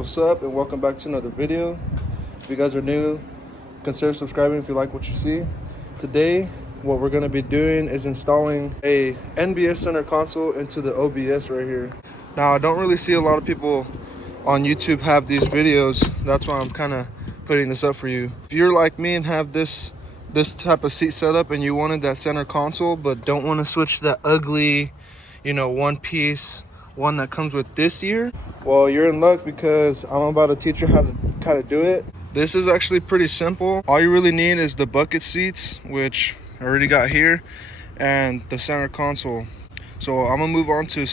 what's up, and welcome back to another video. If you guys are new, consider subscribing if you like what you see. Today, what we're going to be doing is installing a NBS center console into the OBS right here. Now, I don't really see a lot of people on YouTube have these videos. That's why I'm kind of putting this up for you. If you're like me and have this type of seat setup and you wanted that center console but don't want to switch that ugly, one piece one that comes with this year, well, you're in luck, because I'm about to teach you how to kind of do it. This is actually pretty simple. All you really need is the bucket seats, which I already got here, and the center console. So I'm gonna move on to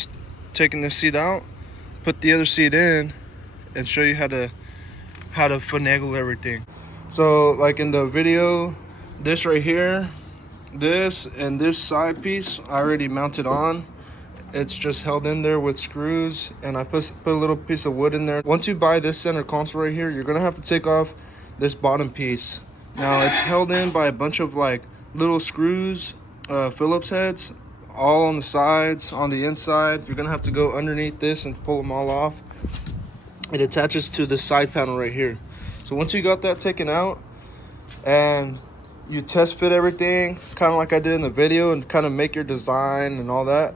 taking this seat out, put the other seat in, and show you how to finagle everything. So like in the video, this right here, this and this side piece I already mounted on. It's just held in there with screws, and I put a little piece of wood in there. Once you buy this center console right here, you're gonna have to take off this bottom piece. Now it's held in by a bunch of like little screws, Phillips heads, all on the sides, on the inside. You're gonna have to go underneath this and pull them all off. It attaches to the side panel right here. So once you got that taken out and you test fit everything, kind of like I did in the video, and kind of make your design and all that,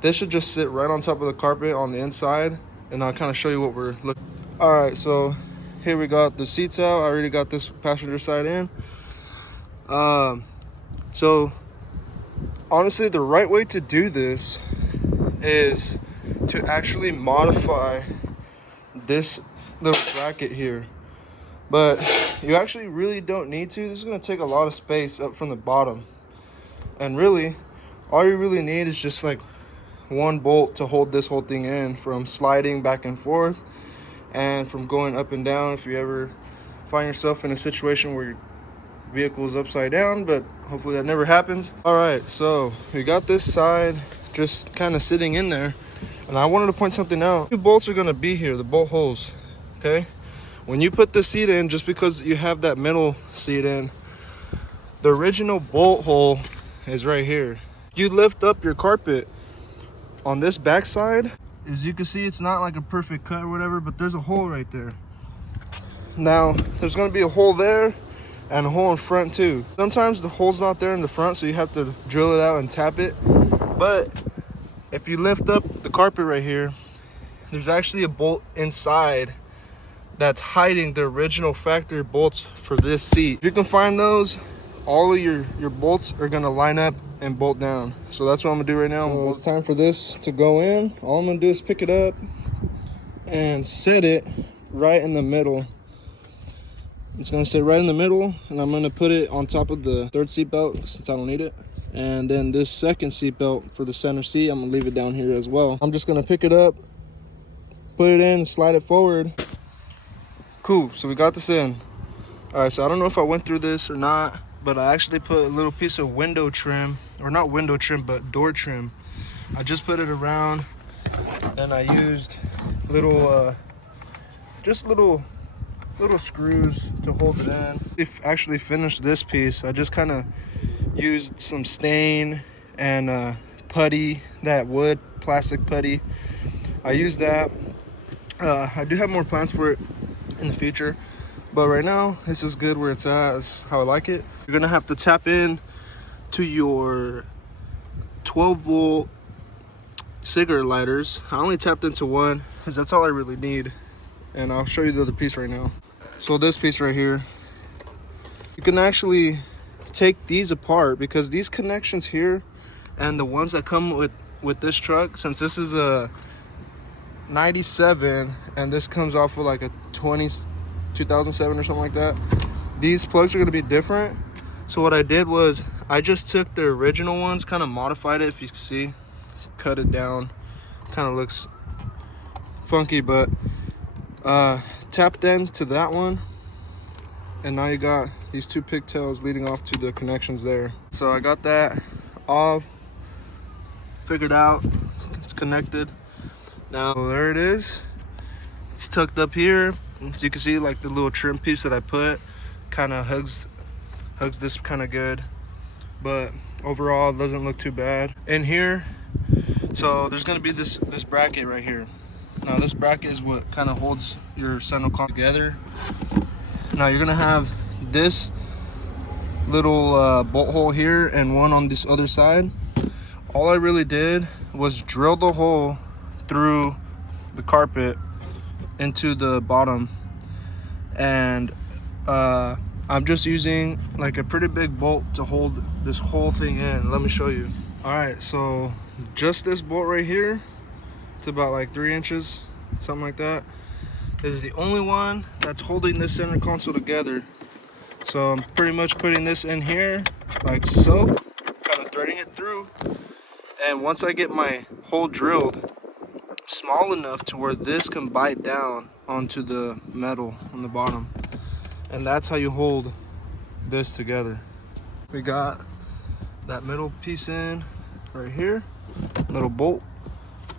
this should just sit right on top of the carpet on the inside, and I'll kind of show you what we're looking. All right, so here we got the seats out. I already got this passenger side in. So honestly, the right way to do this is to actually modify this little bracket here, but you actually really don't need to. This is going to take a lot of space up from the bottom, and really all you really need is just like one bolt to hold this whole thing in from sliding back and forth and from going up and down if you ever find yourself in a situation where your vehicle is upside down, but hopefully that never happens. All right, so we got this side just kind of sitting in there, and I wanted to point something out. Two bolts are going to be here, the bolt holes. Okay, when you put the seat in, just because you have that middle seat in, the original bolt hole is right here. You lift up your carpet on this back side, as you can see, it's not like a perfect cut or whatever, but there's a hole right there. Now there's going to be a hole there and a hole in front too. Sometimes the hole's not there in the front, so you have to drill it out and tap it. But if you lift up the carpet right here, there's actually a bolt inside that's hiding the original factory bolts for this seat. If you can find those, all of your bolts are going to line up and bolt down. So that's what I'm gonna do right now. So it's time for this to go in. All I'm gonna do is pick it up and set it right in the middle. It's gonna sit right in the middle, and I'm gonna put it on top of the third seat belt since I don't need it. And then this second seat belt for the center seat, I'm gonna leave it down here as well. I'm just gonna pick it up, put it in, slide it forward. Cool, so we got this in. All right, so I don't know if I went through this or not, but I actually put a little piece of window trim, or not window trim, but door trim. I just put it around, and I used little, just little screws to hold it in. If actually finished this piece, I just kind of used some stain and putty, that wood plastic putty. I used that. I do have more plans for it in the future, but right now this is good where it's at. That's how I like it. You're gonna have to tap in to your 12-volt cigarette lighters. I only tapped into one because that's all I really need, and I'll show you the other piece right now. So this piece right here, you can actually take these apart, because these connections here and the ones that come with this truck, since this is a 97 and this comes off with like a 2007 or something like that, these plugs are going to be different. So what I did was I just took the original ones, kind of modified it, if you can see, cut it down, kind of looks funky, but tapped into that one, and now you got these two pigtails leading off to the connections there. So I got that all figured out, it's connected. Now there it is, it's tucked up here. As you can see, like the little trim piece that I put kind of hugs this kind of good, but overall it doesn't look too bad in here. So there's going to be this bracket right here. Now this bracket is what kind of holds your center console together. Now you're gonna have this little bolt hole here and one on this other side. All I really did was drill the hole through the carpet into the bottom, and I'm just using like a pretty big bolt to hold this whole thing in. Let me show you. All right, so just this bolt right here, it's about like 3 inches, something like that, is the only one that's holding this center console together. So I'm pretty much putting this in here like so, kind of threading it through, and once I get my hole drilled small enough to where this can bite down onto the metal on the bottom, and that's how you hold this together. We got that middle piece in right here, little bolt.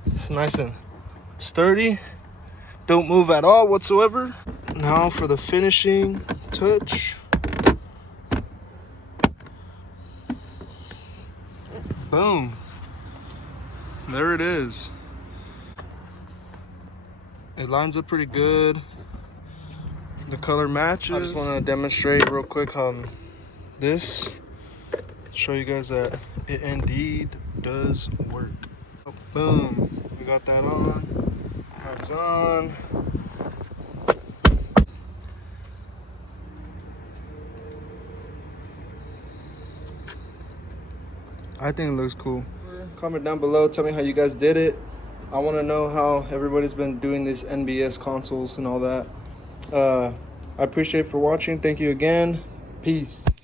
It's nice and sturdy, don't move at all whatsoever. Now for the finishing touch. Boom, there it is. It lines up pretty good. The color matches. I just want to demonstrate real quick on this, show you guys that it indeed does work. Boom, we got that on. That's on. I think it looks cool. Comment down below, tell me how you guys did it. I want to know how everybody's been doing these NBS consoles and all that. I appreciate for watching. Thank you again. Peace.